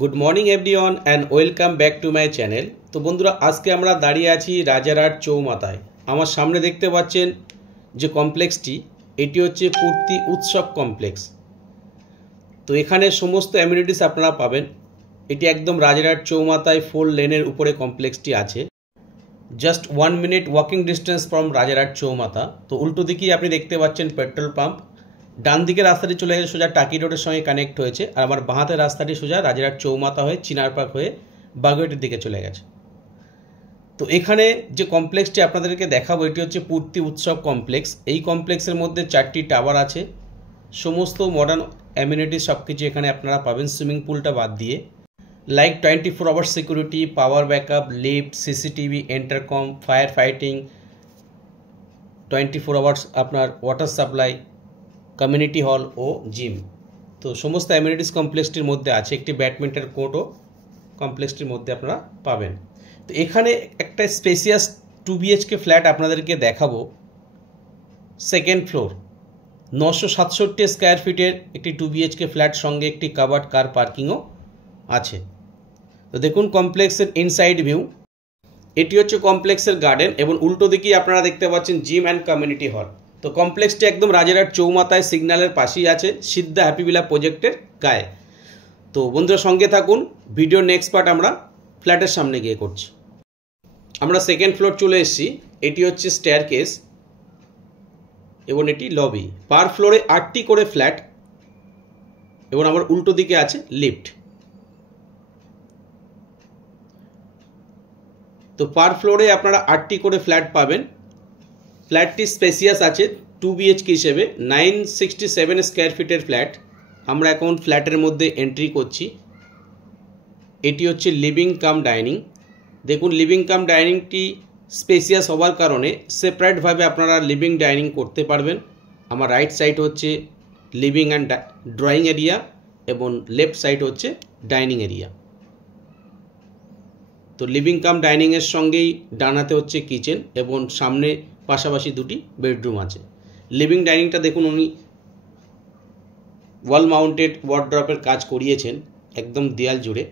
Good morning everyone and welcome back to my channel. তো বন্ধুরা, আজকে আমরা দাঁড়িয়ে আছি রাজারহাট চৌমাথায়। আমার সামনে দেখতে পাচ্ছেন যে কমপ্লেক্সটি, এটি হচ্ছে পূর্তি উৎসব কমপ্লেক্স। তো এখানে সমস্ত অ্যামিনিটিস আপনারা পাবেন। এটি একদম রাজারহাট চৌমাথায় 4 লেনের উপরে কমপ্লেক্সটি আছে। Just 1 minute walking distance from Rajarhat Chowmatha. তো উল্টো দিকেই আপনি দেখতে পাচ্ছেন পেট্রোল পাম্প। ডান দিকের রাস্তাটি চলে গেছে সোজা টাকি রোডের সঙ্গে কানেক্ট হয়েছে, আর আমার বাঁ হাতের রাস্তাটি সোজা রাজারহাট চৌমাথা হয়ে চিনার পার্ক হয়ে বাগুইয়াটির দিকে চলে গেছে। তো এখানে যে কমপ্লেক্সটি আপনাদেরকে দেখাবো, এটি হচ্ছে পূর্তি উৎসব কমপ্লেক্স। এই কমপ্লেক্সের মধ্যে 4টি টাওয়ার আছে, সমস্ত মডার্ন অ্যামিনিটিস সব কিছু এখানে আপনারা পাবেন, সুইমিং পুলটা বাদ দিয়ে। Like 24 hours security, power backup, lift, CCTV, intercom, fire fighting, 24 hours আপনার ওয়াটার সাপ্লাই, কমিউনিটি হল ও জিম। তো সমস্ত অ্যামিনিটিস কমপ্লেক্সটির মধ্যে আছে। একটি ব্যাডমিন্টন কোর্টও কমপ্লেক্সটির মধ্যে আপনারা পাবেন। তো এখানে একটা স্পেসিয়াস 2 BHK ফ্ল্যাট আপনাদেরকে দেখাবো। সেকেন্ড ফ্লোর, 967 স্কোয়ার ফিটের একটি 2 BHK ফ্ল্যাট, সঙ্গে একটি কাভার্ড কার পার্কিংও আছে। তো দেখুন কমপ্লেক্সের ইনসাইড ভিউ। এটি হচ্ছে কমপ্লেক্সের গার্ডেন, এবং উল্টো দিকেই আপনারা দেখতে পাচ্ছেন জিম অ্যান্ড কমিউনিটি হল। তো কমপ্লেক্সটি একদম রাজারহাট চৌমাথায় সিগন্যালের পাশেই আছে, সিদ্ধা হ্যাপি ভিলা প্রজেক্টের গায়ে। তো বন্ধুরা সঙ্গে থাকুন, ভিডিও নেক্সট পার্ট আমরা ফ্ল্যাটের সামনে গিয়ে করছি। আমরা সেকেন্ড ফ্লোর চলে এসেছি। এটি হচ্ছে স্টেয়ারকেস এবং এটি লবি। পার ফ্লোরে 8টি করে ফ্ল্যাট, এবং আমার উল্টো দিকে আছে লিফট। তো পার ফ্লোরে আপনারা 8টি করে ফ্ল্যাট পাবেন। ফ্ল্যাটটি স্পেসিয়াস আছে 2 BHK হিসেবে, 967 স্কোয়ার ফিটের ফ্ল্যাট। আমরা এখন ফ্ল্যাটের মধ্যে এন্ট্রি করছি। এটি হচ্ছে লিভিং কাম ডাইনিং। দেখুন লিভিং কাম ডাইনিংটি স্পেসিয়াস হওয়ার কারণে সেপারেটভাবে আপনারা লিভিং ডাইনিং করতে পারবেন। আমার রাইট সাইড হচ্ছে লিভিং অ্যান্ড ড্রয়িং এরিয়া, এবং লেফট সাইড হচ্ছে ডাইনিং এরিয়া। তো লিভিং কাম ডাইনিংয়ের সঙ্গেই ডানাতে হচ্ছে কিচেন, এবং সামনে পাশাপাশি 2টি বেডরুম আছে। লিভিং ডাইনিংটা দেখুন উনি ওয়াল মাউন্টেড ওয়ার্ড্রপের কাজ করিয়েছেন একদম দেয়াল জুড়ে।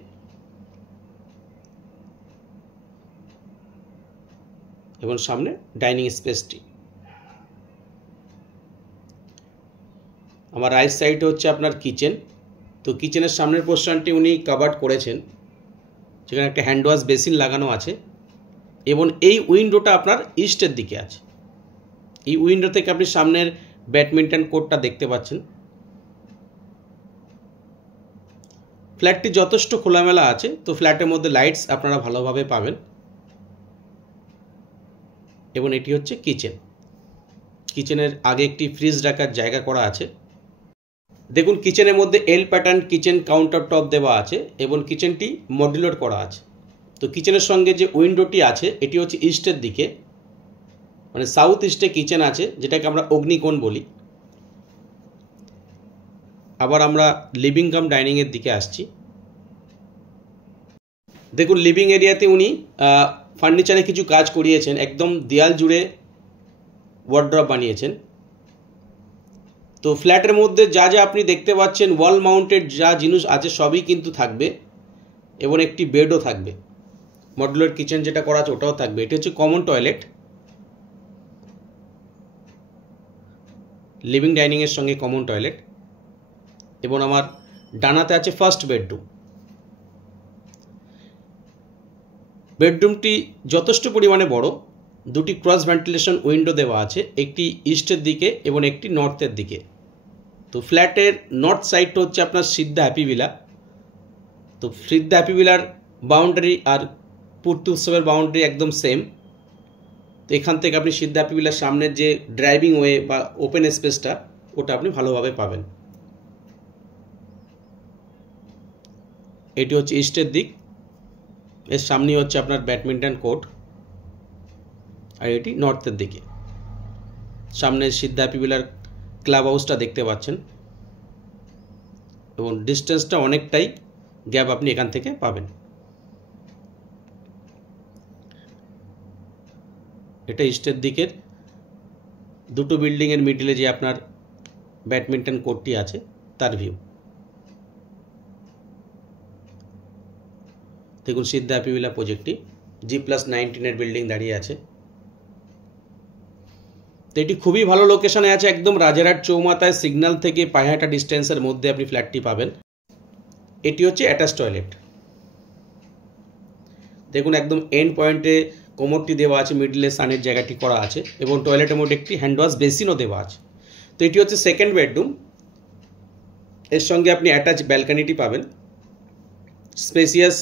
এবং সামনে ডাইনিং স্পেসটি। আমার রাইট সাইডে হচ্ছে আপনার কিচেন। তো কিচেনের সামনের পোর্শনটি উনি কাভার্ড করেছেন, যেখানে একটা হ্যান্ড ওয়াশ বেসিন লাগানো আছে, এবং এই উইন্ডোটা আপনার ইস্টের দিকে আছে। এই উইন্ডো থেকে আপনি সামনের ব্যাডমিন্টন কোর্টটা দেখতে পাচ্ছেন। ফ্ল্যাটটি যথেষ্ট খোলামেলা আছে, তো ফ্ল্যাটের মধ্যে লাইটস আপনারা ভালোভাবে পাবেন। এবং এটি হচ্ছে কিচেন। কিচেনের আগে একটি ফ্রিজ রাখার জায়গা করা আছে। দেখুন কিচেনের মধ্যে এল প্যাটার্ন কিচেন কাউন্টার টপ দেওয়া আছে, এবং কিচেনটি মডুলার করা আছে। তো কিচেনের সঙ্গে যে উইন্ডোটি আছে, এটি হচ্ছে ইস্টের দিকে, মানে সাউথ ইস্টে কিচেন আছে, যেটাকে আমরা অগ্নিকোণ বলি। আবার আমরা লিভিং কাম ডাইনিংয়ের দিকে আসছি। দেখুন লিভিং এরিয়াতে উনি ফার্নিচারে কিছু কাজ করিয়েছেন, একদম দেয়াল জুড়ে ওয়ার্ড্রপ বানিয়েছেন। তো ফ্ল্যাটের মধ্যে যা যা আপনি দেখতে পাচ্ছেন, ওয়াল মাউন্টেড যা জিনিস আছে সবই কিন্তু থাকবে, এবং একটি বেডও থাকবে। মডুলার কিচেন যেটা করা আছে ওটাও থাকবে। এটি হচ্ছে কমন টয়লেট, লিভিং ডাইনিংয়ের সঙ্গে কমন টয়লেট। এবং আমার ডানাতে আছে ফার্স্ট বেডরুম। বেডরুমটি যথেষ্ট পরিমাণে বড়। 2টি ক্রস ভেন্টিলেশন উইন্ডো দেওয়া আছে, একটি ইস্টের দিকে এবং একটি নর্থের দিকে। তো ফ্ল্যাটের নর্থ সাইডটা হচ্ছে আপনার সিদ্ধা হ্যাপি ভিলা। তো সিদ্ধা হ্যাপি ভিলার বাউন্ডারি আর পূর্তি উৎসবের বাউন্ডারি একদম সেম। তো এখান থেকে আপনি সিদ্ধা হ্যাপি ভিলার সামনের যে ড্রাইভিং ওয়ে বা ওপেন স্পেসটা, ওটা আপনি ভালোভাবে পাবেন। এটি হচ্ছে ইস্টের দিক, এর সামনেই হচ্ছে আপনার ব্যাডমিন্টন কোর্ট। আর এটি নর্থের দিকে, সামনে সিদ্ধা হ্যাপি ভিলার ক্লাব হাউসটা দেখতে পাচ্ছেন, এবং ডিস্টেন্সটা অনেকটাই গ্যাপ আপনি এখান থেকে পাবেন। এটা ইস্টের দিকের 2টো বিল্ডিংয়ের মিডিলে যে আপনার ব্যাডমিন্টন কোর্টটি আছে তার ভিউ। দেখুন সিদ্ধা হ্যাপি ভিলা প্রজেক্টটি G+19 বিল্ডিং দাঁড়িয়ে আছে। তো এটি খুবই ভালো লোকেশনে আছে, একদম রাজারহাট চৌমাথায় সিগন্যাল থেকে পায়হাটা ডিস্টেন্সের মধ্যে আপনি ফ্ল্যাটটি পাবেন। এটি হচ্ছে অ্যাটাচ টয়লেট। দেখুন একদম এন্ড পয়েন্টে কোমরটি দেওয়া আছে, মিডলে সানের জায়গাটি করা আছে এবং টয়লেটের মধ্যে একটি হ্যান্ড ওয়াশ বেসিনও দেওয়া আছে। তো এটি হচ্ছে সেকেন্ড বেডরুম, এর সঙ্গে আপনি অ্যাটাচ ব্যালকনিটি পাবেন। স্পেসিয়াস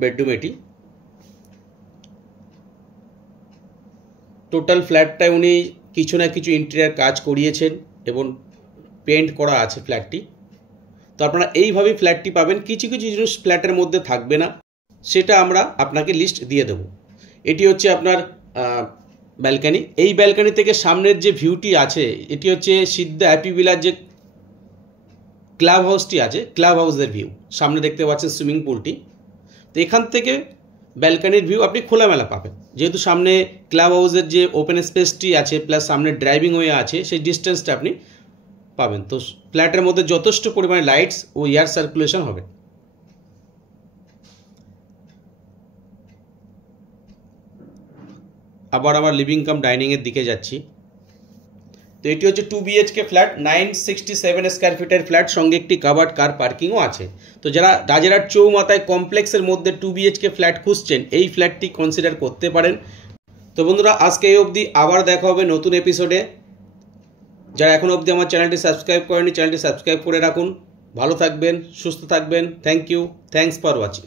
বেডরুম এটি। টোটাল ফ্ল্যাটটায় উনি কিছু না কিছু ইন্টেরিয়ার কাজ করিয়েছেন এবং পেন্ট করা আছে ফ্ল্যাটটি। তো আপনারা এইভাবেই ফ্ল্যাটটি পাবেন। কিছু কিছু জিনিস ফ্ল্যাটের মধ্যে থাকবে না, সেটা আমরা আপনাকে লিস্ট দিয়ে দেব। এটি হচ্ছে আপনার ব্যালকনি। এই ব্যালকনি থেকে সামনের যে ভিউটি আছে, এটি হচ্ছে সিদ্ধা হ্যাপি ভিলার যে ক্লাব হাউসটি আছে, ক্লাব হাউসের ভিউ। সামনে দেখতে পাচ্ছেন সুইমিং পুলটি। তো এখান থেকে ব্যালকনির ভিউ আপনি খোলামেলা পাবেন, যেহেতু সামনে ক্লাব হাউসের যে ওপেন স্পেসটি আছে প্লাস সামনে ড্রাইভিং ওয়ে আছে, সেই ডিস্টেন্সটা আপনি পাবেন। তো ফ্ল্যাটের মধ্যে যথেষ্ট পরিমাণে লাইটস ও এয়ার সার্কুলেশন হবে। আবার আমার লিভিং কাম ডাইনিংয়ের দিকে যাচ্ছি। তো এটি হচ্ছে 2 BHK ফ্ল্যাট, 967 স্কোয়ার ফিটের ফ্ল্যাট, সঙ্গে একটি কাভার্ড কার পার্কিংও আছে। তো যারা রাজারহাট চৌমাথায় কমপ্লেক্সের মধ্যে 2 BHK ফ্ল্যাট খুঁজছেন, এই ফ্ল্যাটটি কনসিডার করতে পারেন। তো বন্ধুরা, আজকে এই অবধি, আবার দেখা হবে নতুন এপিসোডে। যারা এখন অবধি আমার চ্যানেলটি সাবস্ক্রাইব করেনি, চ্যানেলটি সাবস্ক্রাইব করে রাখুন। ভালো থাকবেন, সুস্থ থাকবেন। Thank you, thanks for watching.